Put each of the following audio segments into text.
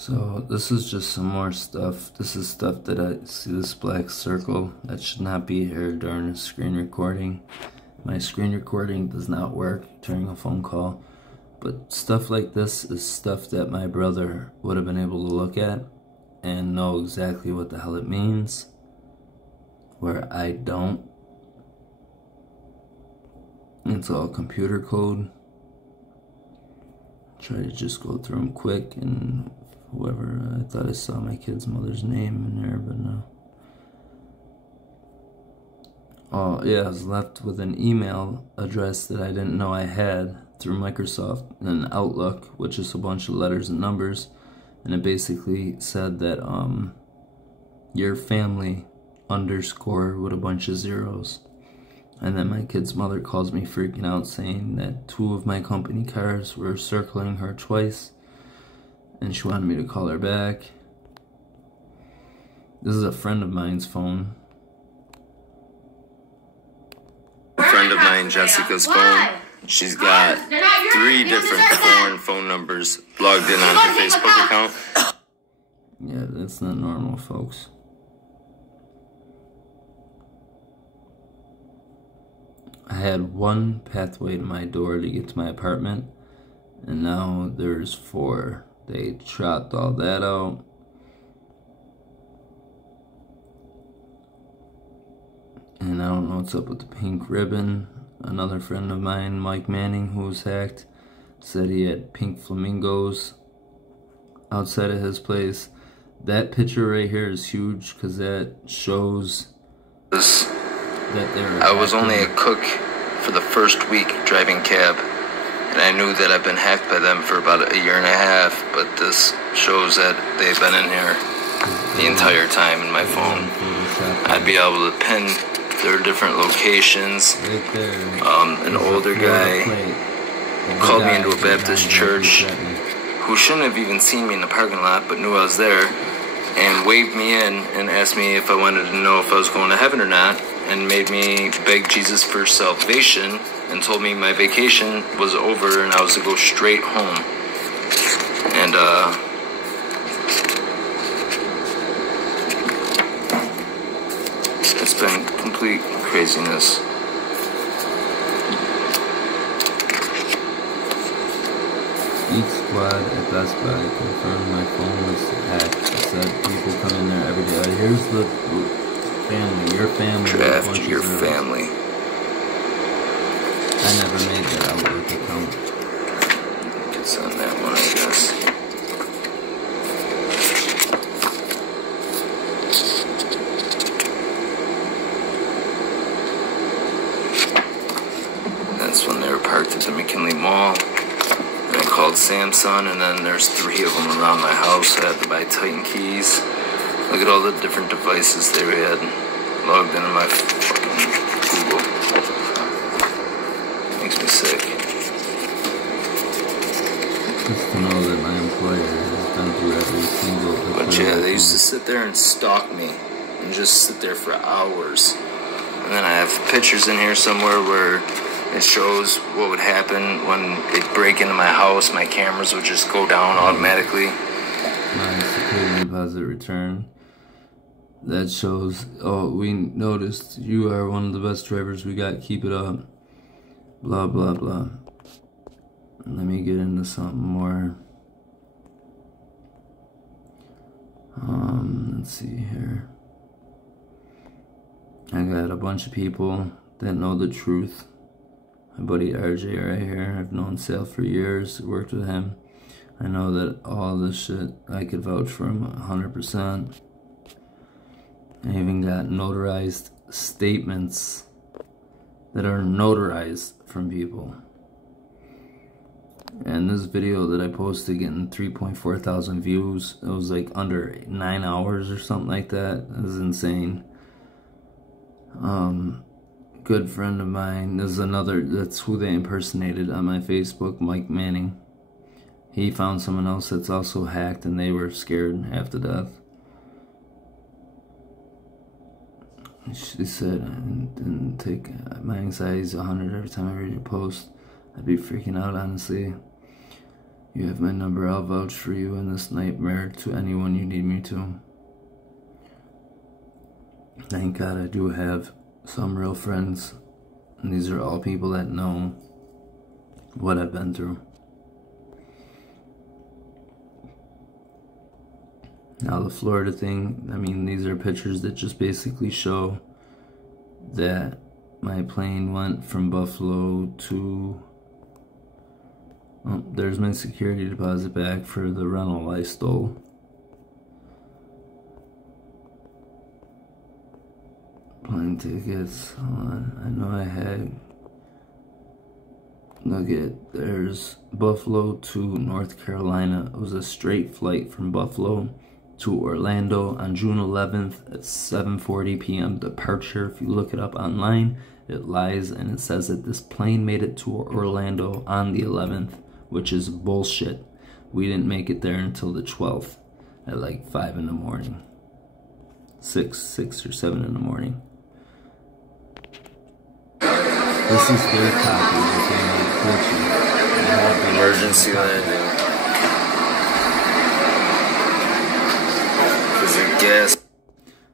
So this is just some more stuff. This is stuff that I see, this black circle that should not be here during a screen recording. My screen recording does not work during a phone call, but stuff like this is stuff that my brother would have been able to look at and know exactly what the hell it means, where I don't. It's all computer code. Try to just go through them quick, and whoever, I thought I saw my kid's mother's name in there, but no. Oh yeah, I was left with an email address that I didn't know I had through Microsoft and Outlook, which is a bunch of letters and numbers, and it basically said that your family underscore with a bunch of zeros. And then my kid's mother calls me freaking out saying that 2 of my company cars were circling her twice, and she wanted me to call her back. This is a friend of mine's phone. A friend of mine, Jessica's phone. She's got 3 different foreign phone numbers logged in on her Facebook account. Yeah, that's not normal, folks. I had 1 pathway to my door to get to my apartment, and now there's 4. They chopped all that out. And I don't know what's up with the pink ribbon. Another friend of mine, Mike Manning, who was hacked, said he had pink flamingos outside of his place. That picture right here is huge because that shows that they're... I was only a cook for the first week driving cab, and I knew that I've been hacked by them for about 1.5 years, but this shows that they've been in here the entire time in my phone. I'd be able to pin their different locations. An older guy called me into a Baptist church who shouldn't have even seen me in the parking lot but knew I was there, and waved me in and asked me if I wanted to know if I was going to heaven or not, and made me beg Jesus for salvation, and told me my vacation was over and I was to go straight home. And it's been complete craziness. Each squad at Best Buy confirmed my phone was hacked. It said people come in there every day. Here's the family, your family. Draft your family. I never made that Outlook account. It's on that one, I guess. That's when they were parked at the McKinley Mall. And I called Samsung, and then there's 3 of them around my house. I had to buy Titan keys. Look at all the different devices they had logged into my fucking Google. Makes me sick. Just to know that my employer has done through every single... But yeah, they used to sit there and stalk me and just sit there for hours. And then I have pictures in here somewhere where it shows what would happen when they break into my house. My cameras would just go down automatically. My security deposit return. That shows, oh, we noticed you are one of the best drivers we got, keep it up. Blah, blah, blah. Let me get into something more. Let's see here. I got a bunch of people that know the truth. My buddy RJ right here, I've known Sal for years, worked with him. I know that all this shit, I could vouch for him 100%. I even got notarized statements that are notarized from people. And this video that I posted getting 3.4 thousand views, it was like under 9 hours or something like that. It was insane. Good friend of mine, there's another, that's who they impersonated on my Facebook, Mike Manning. He found someone else that's also hacked, and they were scared half to death. She said, and take my anxiety's 100 every time I read your post. I'd be freaking out, honestly. You have my number. I'll vouch for you in this nightmare to anyone you need me to. Thank God I do have some real friends. And these are all people that know what I've been through. Now the Florida thing, I mean, these are pictures that just basically show that my plane went from Buffalo to... Oh, there's my security deposit back for the rental I stole. Plane tickets, hold on, I know I had... Look at, there's Buffalo to North Carolina. It was a straight flight from Buffalo to Orlando on June 11th at 7:40 p.m. departure. If you look it up online, it lies and it says that this plane made it to Orlando on the 11th, which is bullshit. We didn't make it there until the 12th at like 5 in the morning. 6 or 7 in the morning. This is their copy that they made glitchy. Emergency landing. Is it gas?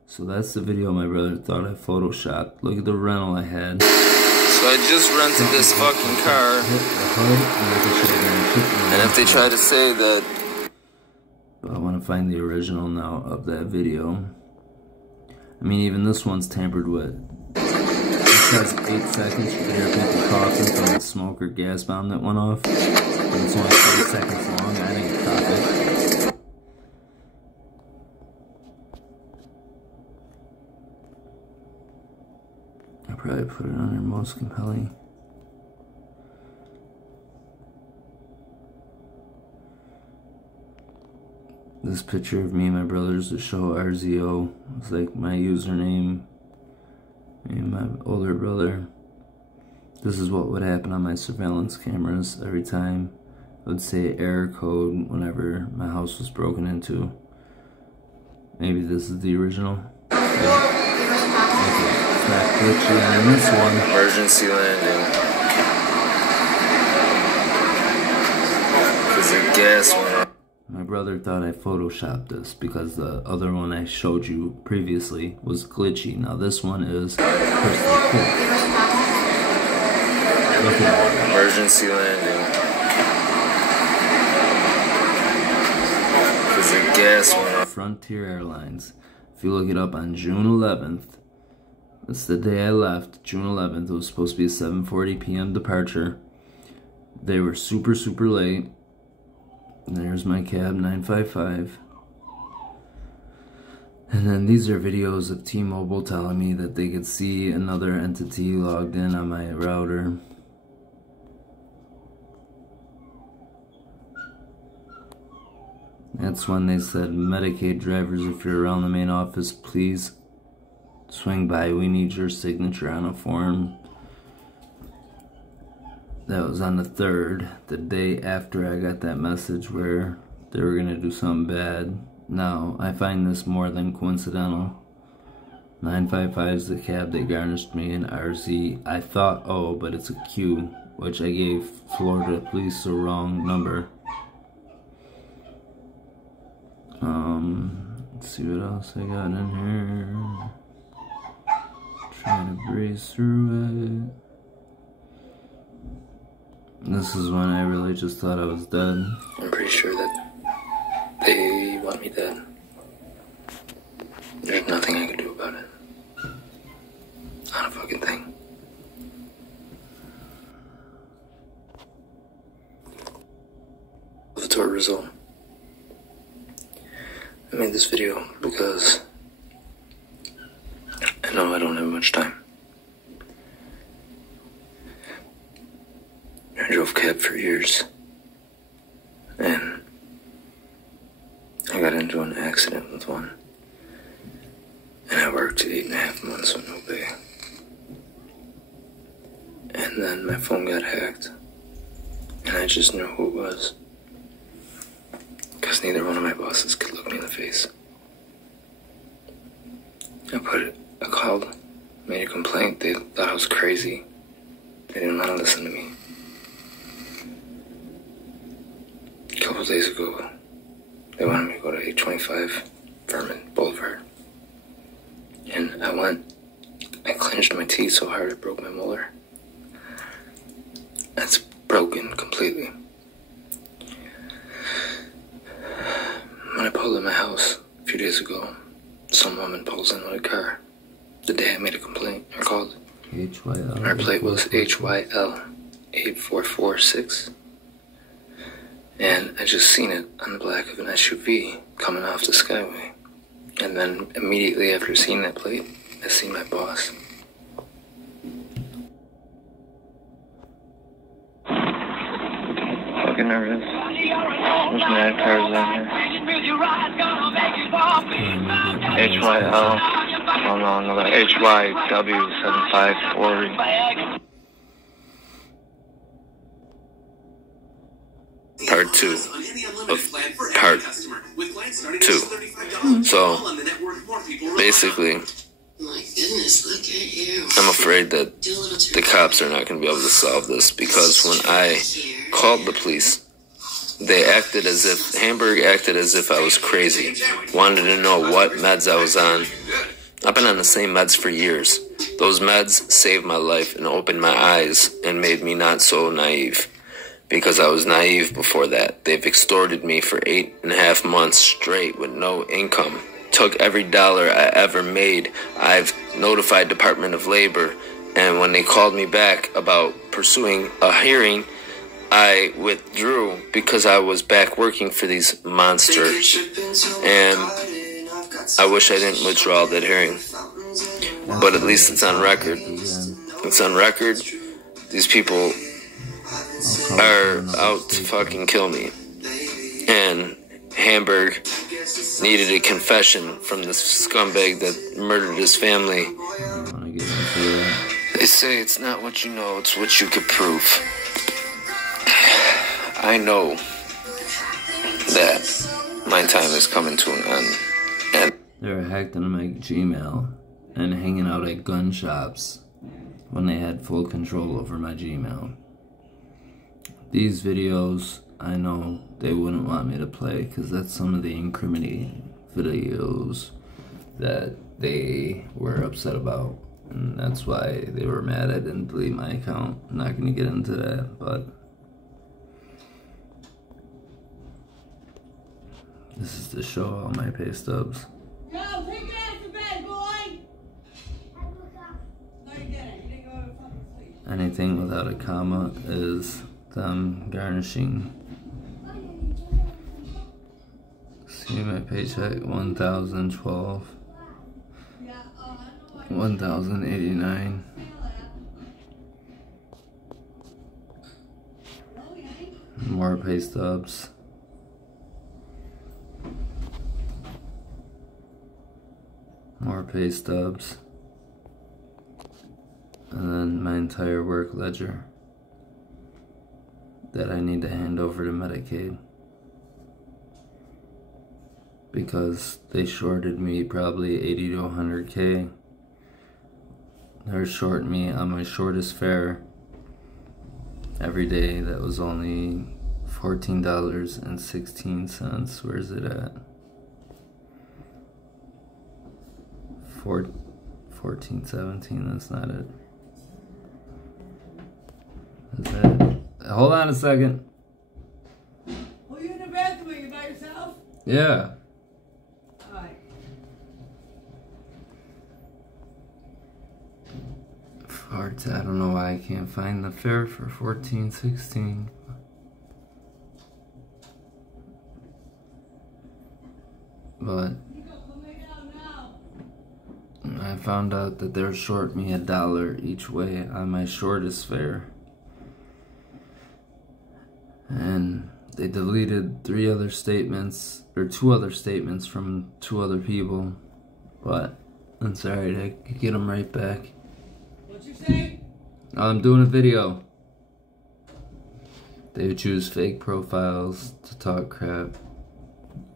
So that's the video my brother thought I photoshopped. Look at the rental I had. So I just rented this fucking car. And if they try to say that... But I want to find the original now of that video. I mean, even this one's tampered with. It says 8 seconds. You can hear people coughing from the smoke or gas bomb that went off. But it's only 3 seconds long. I didn't cop it. I'll probably put it under most compelling. This picture of me and my brothers to show RZO. It's like my username. Me and my older brother. This is what would happen on my surveillance cameras every time. It would say error code whenever my house was broken into. Maybe this is the original. Yeah. Okay, it's not glitchy on this one. Emergency landing. Is it gas went off? My brother thought I photoshopped this because the other one I showed you previously was glitchy. Now this one is crystal clear. Look at it. Emergency landing. Is it gas went off? Frontier Airlines. If you look it up on June 11th, that's the day I left, June 11th. It was supposed to be a 7:40 p.m. departure. They were super late. There's my cab 955. And then these are videos of T-Mobile telling me that they could see another entity logged in on my router. That's when they said, Medicaid drivers, if you're around the main office, please swing by. We need your signature on a form. That was on the 3rd, the day after I got that message where they were going to do something bad. Now, I find this more than coincidental. 955 is the cab they garnished me, and RZ, I thought O, but it's a Q, which I gave Florida police the wrong number. Let's see what else I got in here. Trying to breeze through it. This is when I really just thought I was dead. I'm pretty sure that they want me dead. There's nothing I can do about it. Not a fucking thing. The tour result. I made this video because I know I don't have much time. I drove cab for years, and I got into an accident with one, and I worked 8.5 months with no pay. And then my phone got hacked, and I just knew who it was, because neither one of my bosses could look me in the face. I called, made a complaint. They thought I was crazy. They didn't want to listen to me. couple days ago, they wanted me to go to 825 Vernon Boulevard. And I clenched my teeth so hard it broke my molar. That's broken completely. When I pulled in my house a few days ago, some woman pulls in with a car. The day I made a complaint, I called. HYL. Our plate was HYL 8446. And I just seen it on the back of an SUV coming off the Skyway. And then immediately after seeing that plate, I seen my boss. Fucking nervous. There's mad cars out here. HYL. Oh no, another HYW754. Part 2 of Part 2. So, basically, I'm afraid that the cops are not going to be able to solve this, because when I called the police, Hamburg acted as if I was crazy, wanted to know what meds I was on. I've been on the same meds for years. Those meds saved my life and opened my eyes and made me not so naive. Because I was naive before that. They've extorted me for 8.5 months straight with no income. Took every dollar I ever made. I've notified Department of Labor, and when they called me back about pursuing a hearing, I withdrew because I was back working for these monsters. And I wish I didn't withdraw that hearing. But at least it's on record. It's on record. These people are out to fucking kill me. And Hamburg needed a confession from this scumbag that murdered his family. They say it's not what you know, it's what you could prove. I know that my time is coming to an end. And they were hacked into my Gmail and hanging out at gun shops when they had full control over my Gmail. These videos, I know they wouldn't want me to play because that's some of the incriminating videos that they were upset about. And that's why they were mad I didn't delete my account. I'm not going to get into that, but this is to show all my pay stubs. Go, take your ass to bed, boy! No, you didn't. You didn't go to fucking sleep. Anything without a comma is them garnishing. See my paycheck, 1,012, 1,089. More pay stubs. More pay stubs. And then my entire work ledger that I need to hand over to Medicaid. Because they shorted me probably 80 to 100K. They're shorting me on my shortest fare every day. That was only $14.16. Where's it at? 14.17. That's not it. Is that it? Hold on a second. Oh, you in the bathroom? Are you by yourself? Yeah. Alright. Farts. I don't know why I can't find the fare for 14.16. But I found out that they're short me $1 each way on my shortest fare. And they deleted 3 other statements, or 2 other statements from 2 other people. But it's alright, I could get them right back. What you say? I'm doing a video. They would choose fake profiles to talk crap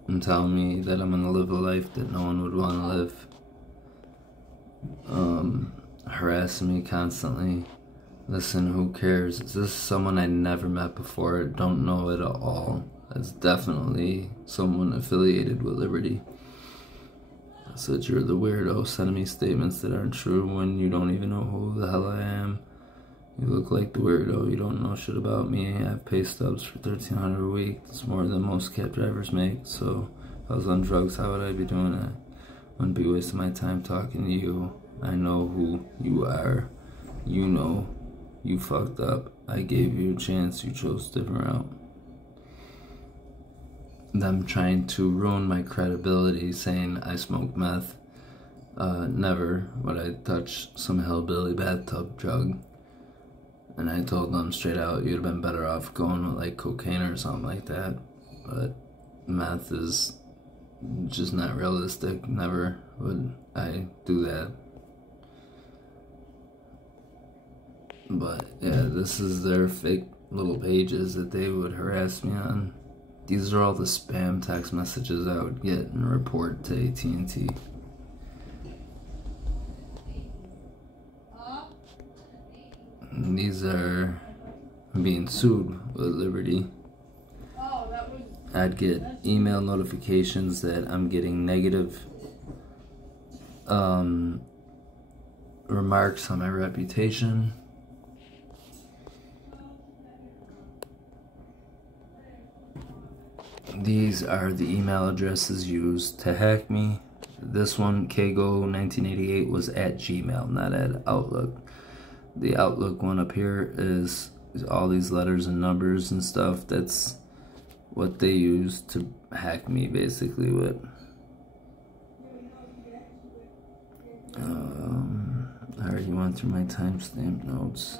and tell me that I'm gonna live a life that no one would want to live. Harassing me constantly. Listen, who cares? This is someone I never met before, don't know it at all. That's definitely someone affiliated with Liberty. I said, you're the weirdo sending me statements that aren't true when you don't even know who the hell I am. You look like the weirdo. You don't know shit about me. I have pay stubs for $1,300 a week. That's more than most cab drivers make. So if I was on drugs, how would I be doing that? I wouldn't be wasting my time talking to you. I know who you are. You know you fucked up. I gave you a chance. You chose a different route. Them trying to ruin my credibility, saying I smoked meth. Never would I touch some hillbilly bathtub drug. And I told them straight out, you'd have been better off going with like cocaine or something like that. But meth is just not realistic. Never would I do that. But yeah, this is their fake little pages that they would harass me on. These are all the spam text messages I would get and report to AT&T. And these are being sued with Liberty. I'd get email notifications that I'm getting negative remarks on my reputation. These are the email addresses used to hack me. This one, Kago1988, was at Gmail, not at Outlook. The Outlook one up here is all these letters and numbers and stuff. That's what they use to hack me basically with. I already went through my timestamp notes.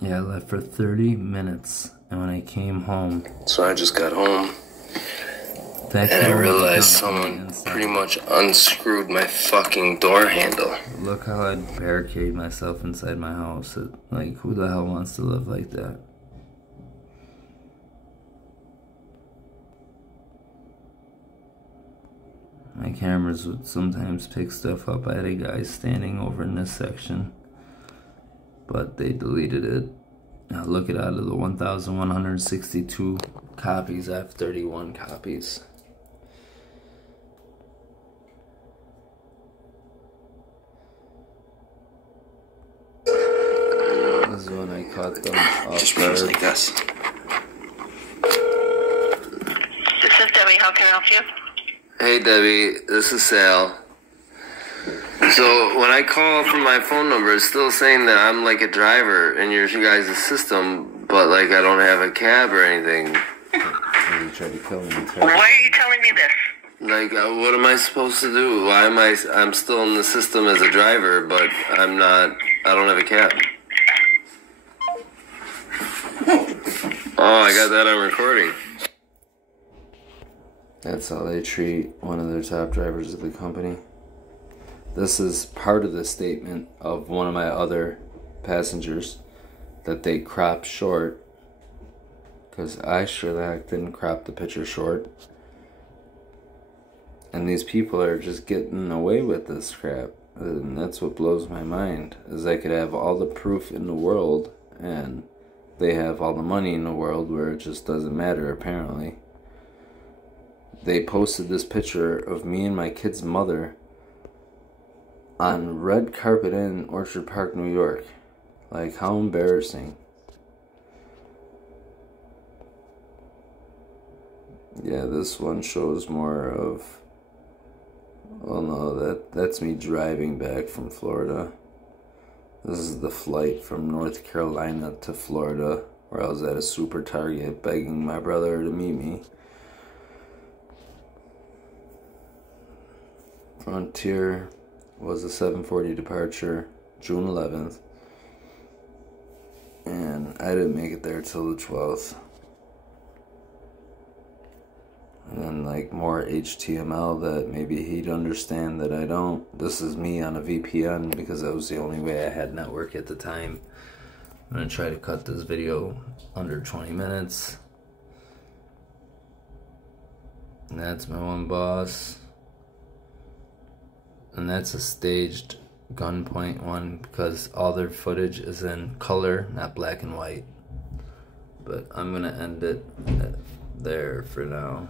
Yeah, I left for 30 minutes, and when I came home... So I just got home, and I realized someone pretty much unscrewed my fucking door handle. Look how I'd barricade myself inside my house. Like, who the hell wants to live like that? My cameras would sometimes pick stuff up. I had a guy standing over in this section, but they deleted it. Now look at out of the 1,162 copies, I have 31 copies. This is when I caught them off Just moves guard. like this. This is Debbie. How can I help you? Hey Debbie, this is Sal. So when I call from my phone number, it's still saying that I'm like a driver in your guys' system, but like I don't have a cab or anything. You tried to kill me. Why are you telling me this? Like, what am I supposed to do? Why am I'm still in the system as a driver, but I'm not, I don't have a cab. Oh, I got that on recording. That's how they treat one of their top drivers of the company. This is part of the statement of one of my other passengers that they cropped short, because I sure the heck didn't crop the picture short. And these people are just getting away with this crap, and that's what blows my mind, is I could have all the proof in the world and they have all the money in the world where it just doesn't matter apparently. They posted this picture of me and my kid's mother on red carpet in Orchard Park, New York. Like, how embarrassing. Yeah, this one shows more of... Well, no, that's me driving back from Florida. This is the flight from North Carolina to Florida, where I was at a Super Target begging my brother to meet me. Frontier was a 7:40 departure, June 11th, and I didn't make it there till the 12th. And then like more HTML that maybe he'd understand that I don't. This is me on a VPN because that was the only way I had network at the time. I'm gonna try to cut this video under 20 minutes. And that's my one boss. And that's a staged Gunpoint one because all their footage is in color, not black and white. But I'm gonna end it there for now.